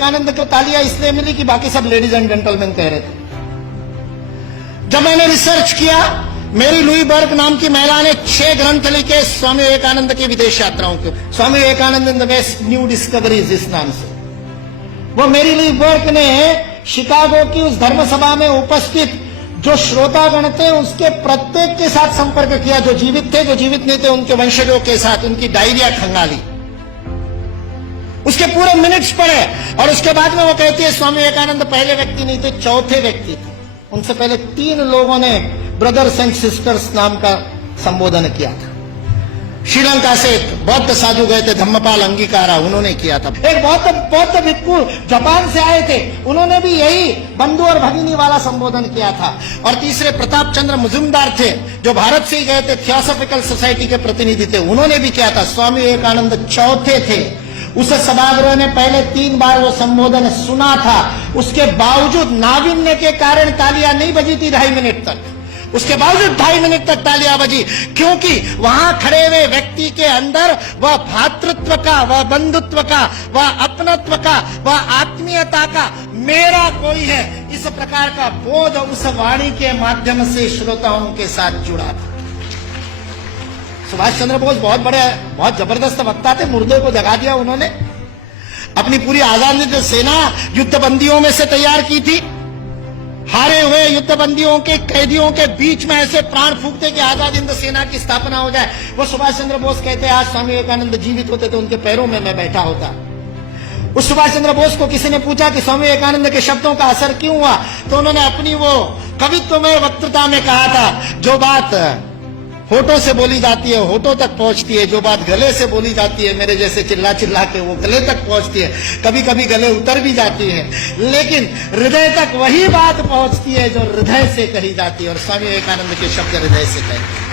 विवेकानंद को तालियां इसलिए मिली कि बाकी सब लेडीज एंड जेंटलमैन कह रहे थे। जब मैंने रिसर्च किया, मेरी लुई बर्ग नाम की महिला ने 6 ग्रंथ लिखे स्वामी विवेकानंद की विदेश यात्राओं के, Swami Vivekananda in the West New Discoveries इस नाम से। वो मेरी लुई बर्ग ने शिकागो की उस धर्म सभा में उपस्थित जो श्रोतागण थे उसके प्रत्येक के साथ संपर्क किया, जो जीवित थे, जो जीवित नहीं थे उनके वंशजों के साथ, उनकी डायरिया खंगाली, उसके पूरे मिनट्स पढ़े। और उसके बाद में वो कहती है स्वामी विवेकानंद पहले व्यक्ति नहीं थे, चौथे व्यक्ति थे। उनसे पहले 3 लोगों ने ब्रदर्स एंड सिस्टर्स नाम का संबोधन किया था। श्रीलंका से बौद्ध साधु गए थे, धम्मपाल अंगीकारा, उन्होंने किया था। एक बौद्ध भिक्खु जापान से आए थे, उन्होंने भी यही बंधु और भगिनी वाला संबोधन किया था। और तीसरे प्रताप चंद्र मुजुमदार थे, जो भारत से ही गए थे, थियोसॉफिकल सोसाइटी के प्रतिनिधि थे, उन्होंने भी किया था। स्वामी विवेकानंद चौथे थे। उस सभागृह ने पहले 3 बार वो संबोधन सुना था, उसके बावजूद नाविन्य के कारण तालियां नहीं बजी थी 2.5 मिनट तक। उसके बावजूद 2.5 मिनट तक तालियां बजी, क्योंकि वहां खड़े हुए व्यक्ति के अंदर वह भातृत्व का, वह बंधुत्व का, वह अपनत्व का, वह आत्मीयता का, मेरा कोई है, इस प्रकार का बोध उस वाणी के माध्यम से श्रोताओं के साथ जुड़ा था। सुभाष चंद्र बोस बहुत जबरदस्त वक्ता थे, मुर्दे को जगा दिया उन्होंने। अपनी पूरी आजादी सेना युद्धबंदियों में से तैयार की थी। हारे हुए युद्धबंदियों के कैदियों के बीच में ऐसे प्राण फूंकते कि आजाद हिंद सेना की स्थापना हो जाए। वो सुभाष चंद्र बोस कहते हैं, आज स्वामी विवेकानंद जीवित होते तो उनके पैरों में मैं बैठा होता। उस सुभाष चंद्र बोस को किसी ने पूछा कि स्वामी विवेकानंद के शब्दों का असर क्यों हुआ, तो उन्होंने अपनी वो कवित्वमय वक्तृता में कहा था, जो बात होठों से बोली जाती है होठों तक पहुंचती है, जो बात गले से बोली जाती है मेरे जैसे चिल्ला चिल्ला के वो गले तक पहुंचती है, कभी कभी गले उतर भी जाती है, लेकिन हृदय तक वही बात पहुंचती है जो हृदय से कही जाती है। और स्वामी विवेकानंद के शब्द हृदय से कहे।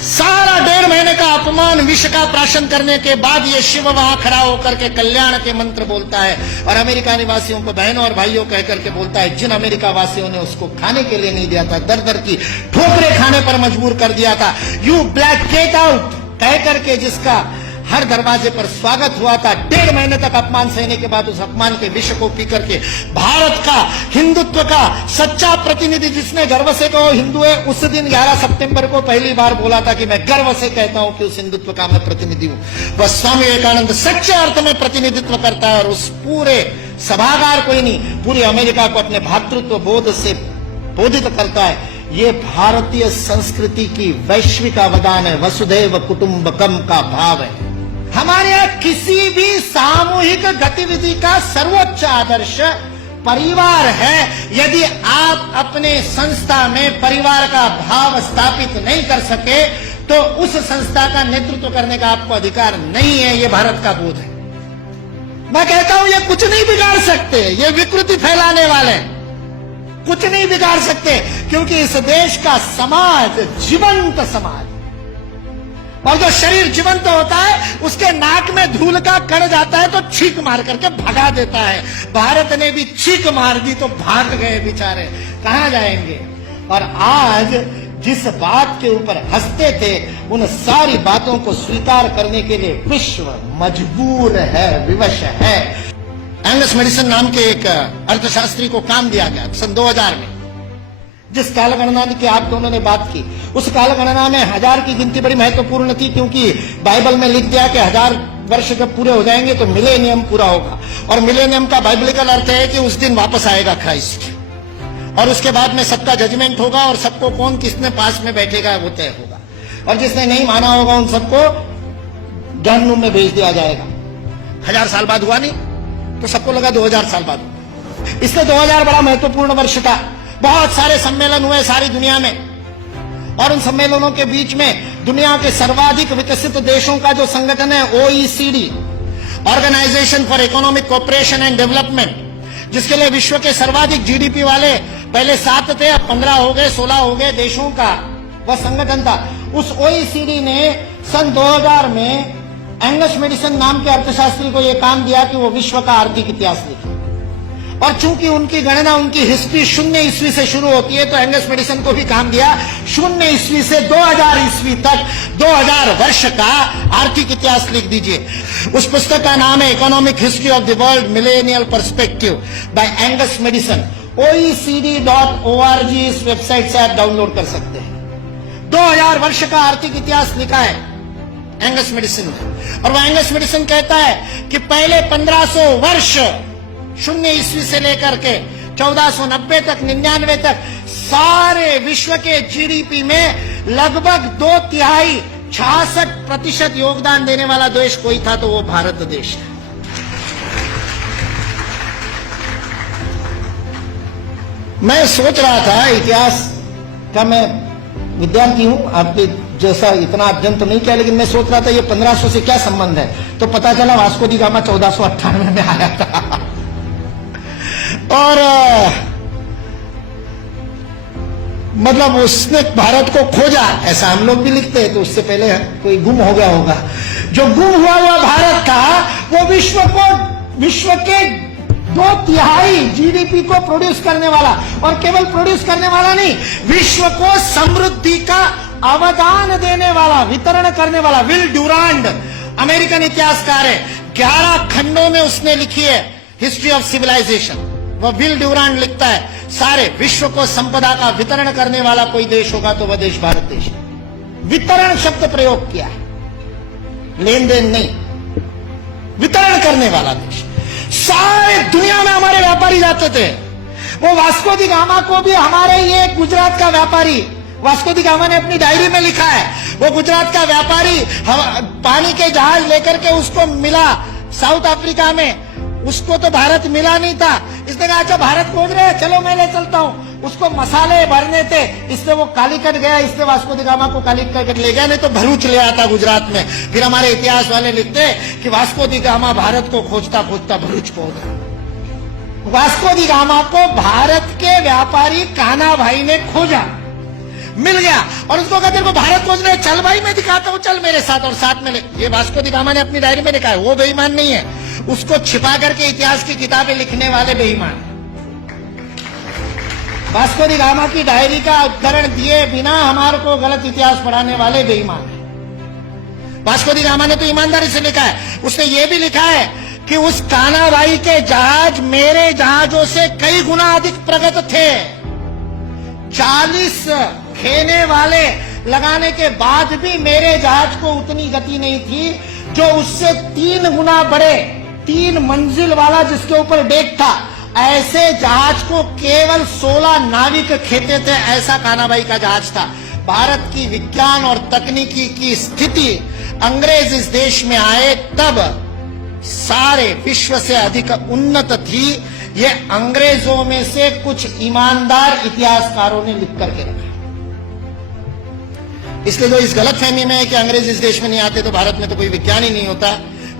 सारा 1.5 महीने का अपमान विष का प्राशन करने के बाद ये शिव वहां खड़ा होकर के कल्याण के मंत्र बोलता है और अमेरिका निवासियों को बहनों और भाइयों कह करके बोलता है, जिन अमेरिका वासियों ने उसको खाने के लिए नहीं दिया था, दर दर की ठोकरें खाने पर मजबूर कर दिया था, यू ब्लैक गेट आउट कह करके जिसका हर दरवाजे पर स्वागत हुआ था, 1.5 महीने तक अपमान सहने के बाद उस अपमान के विष को पी करके भारत का हिंदुत्व का सच्चा प्रतिनिधि जिसने गर्व से कहो हिंदू है, उस दिन 11 सितंबर को पहली बार बोला था कि मैं गर्व से कहता हूं कि उस हिंदुत्व का मैं प्रतिनिधि हूं। वह स्वामी विवेकानंद सच्चे अर्थ में प्रतिनिधित्व करता है और उस पूरे सभागार को ही नहीं, पूरी अमेरिका को अपने भातृत्व बोध से बोधित करता है। ये भारतीय संस्कृति की वैश्विक अवदान है, वसुधैव कुटुंबकम का भाव है। हमारे यहां किसी भी सामूहिक गतिविधि का सर्वोच्च आदर्श परिवार है। यदि आप अपने संस्था में परिवार का भाव स्थापित नहीं कर सके तो उस संस्था का नेतृत्व करने का आपको अधिकार नहीं है। यह भारत का बोध है। मैं कहता हूं ये कुछ नहीं बिगाड़ सकते, ये विकृति फैलाने वाले कुछ नहीं बिगाड़ सकते, क्योंकि इस देश का समाज जीवंत समाज, और जो शरीर जीवंत होता है उसके नाक में धूल का कण जाता है तो छींक मार करके भगा देता है। भारत ने भी छींक मार दी तो भाग गए बेचारे, कहां जाएंगे। और आज जिस बात के ऊपर हंसते थे उन सारी बातों को स्वीकार करने के लिए विश्व मजबूर है, विवश है। एंगस मेडिसन नाम के एक अर्थशास्त्री को काम दिया गया सन 2000 में। जिस कालगणना की आप दोनों ने बात की, उस कालगणना में 1000 की गिनती बड़ी महत्वपूर्ण थी, क्योंकि बाइबल में लिख दिया कि 1000 वर्ष जब पूरे हो जाएंगे तो मिलेनियम पूरा होगा। और मिलेनियम का बाइबलिकल अर्थ है कि उस दिन वापस आएगा क्राइस्ट, और उसके बाद में सबका जजमेंट होगा और सबको कौन किसने पास में बैठेगा वो तय होगा, और जिसने नहीं माना होगा उन सबको जहन्नुम में भेज दिया जाएगा। 1000 साल बाद हुआ नहीं तो सबको लगा 2000 साल बाद हुआ। इसलिए 2000 बड़ा महत्वपूर्ण वर्ष था। बहुत सारे सम्मेलन हुए सारी दुनिया में, और उन सम्मेलनों के बीच में दुनिया के सर्वाधिक विकसित देशों का जो संगठन है OECD, organization for economic cooperation and development, जिसके लिए विश्व के सर्वाधिक GDP वाले पहले 7 थे, अब 15 हो गए, 16 हो गए देशों का वह संगठन था। उस OECD ने सन 2000 में एंगस मेडिसन नाम के अर्थशास्त्री को यह काम दिया कि वो विश्व का आर्थिक इतिहास लिखे। और चूंकि उनकी गणना, उनकी हिस्ट्री 0 ईस्वी से शुरू होती है, तो एंगस मैडिसन को भी काम दिया 0 ईस्वी से 2000 ईस्वी तक 2000 वर्ष का आर्थिक इतिहास लिख दीजिए। उस पुस्तक का नाम है economic history of the world millennial perspective by Angus Maddison. OECD.org इस वेबसाइट से आप डाउनलोड कर सकते हैं। 2000 वर्ष का आर्थिक इतिहास लिखा है एंगस मैडिसन ने। और वह एंगस मैडिसन कहता है कि पहले 1500 वर्ष 0 ईस्वी से लेकर के 1490 तक, 99 तक सारे विश्व के जीडीपी में लगभग 2/3 66% योगदान देने वाला देश कोई था तो वो भारत देश है। मैं सोच रहा था, इतिहास का मैं विद्यार्थी हूं, आपके जैसा इतना अध्ययन तो नहीं किया, लेकिन मैं सोच रहा था ये 1500 से क्या संबंध है। तो पता चला वास्को डी गामा 1498 में आया था और मतलब उसने भारत को खोजा, ऐसा हम लोग भी लिखते हैं, तो उससे पहले कोई गुम हो गया होगा। जो गुम हुआ भारत था वो विश्व के 2/3 जीडीपी को प्रोड्यूस करने वाला, और केवल प्रोड्यूस करने वाला नहीं, विश्व को समृद्धि का अवदान देने वाला, वितरण करने वाला विल ड्यूरांड अमेरिकन इतिहासकार है। 11 खंडों में उसने लिखी है हिस्ट्री ऑफ सिविलाइजेशन। वह विल ड्यूरांड लिखता है सारे विश्व को संपदा का वितरण करने वाला कोई देश होगा तो वह देश भारत देश है। वितरण शब्द प्रयोग किया है, लेन देन नहीं, वितरण करने वाला देश। सारे दुनिया में हमारे व्यापारी जाते थे। वो वास्को दी गामा को भी हमारे ये गुजरात का व्यापारी, वास्को दी गामा ने अपनी डायरी में लिखा है, वो गुजरात का व्यापारी पानी के जहाज लेकर के उसको मिला साउथ अफ्रीका में, उसको तो भारत मिला नहीं था। इसने कहा अच्छा भारत खोज रहे हैं, चलो मैं ले चलता हूं। उसको मसाले भरने थे, इसलिए वो कालीकट गया, इसलिए वास्को दी गामा को कालीकट ले गया, नहीं तो भरूच ले आता गुजरात में। फिर हमारे इतिहास वाले लिखते कि वास्को दी गामा भारत को खोजता खोजता भरूच पहुंच गया। वास्को दी गामा को भारत के व्यापारी कान्हा भाई ने खोजा, मिल गया, और उसको कहते को भारत खोजने, चल भाई मैं दिखाता हूं, चल मेरे साथ, और साथ में ले। ये वास्को दी गामा ने अपनी डायरी में लिखा है, वो बेईमान नहीं है, उसको छिपा करके इतिहास की किताबें लिखने वाले बेईमान। वास्को दी गामा की डायरी का उद्धरण दिए बिना हमारे को गलत इतिहास पढ़ाने वाले बेईमान है। वास्को दी गामा ने तो ईमानदारी से लिखा है। उसने ये भी लिखा है कि उस कान्हा भाई के जहाज मेरे जहाजों से कई गुना अधिक प्रगत थे। 40 खेने वाले लगाने के बाद भी मेरे जहाज को उतनी गति नहीं थी जो उससे 3 गुना बड़े, 3 मंजिल वाला जिसके ऊपर डेक था, ऐसे जहाज को केवल 16 नाविक खेते थे। ऐसा कान्हा भाई का जहाज था। भारत की विज्ञान और तकनीकी की स्थिति अंग्रेज इस देश में आए तब सारे विश्व से अधिक उन्नत थी। ये अंग्रेजों में से कुछ ईमानदार इतिहासकारों ने लिख करके रखा। इसलिए जो इस गलतफहमी में है कि अंग्रेज इस देश में नहीं आते तो भारत में तो कोई विज्ञान ही नहीं होता,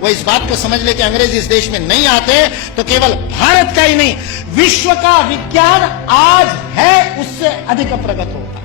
वो इस बात को समझ ले कि अंग्रेज इस देश में नहीं आते तो केवल भारत का ही नहीं, विश्व का विज्ञान आज है उससे अधिक प्रगत होता।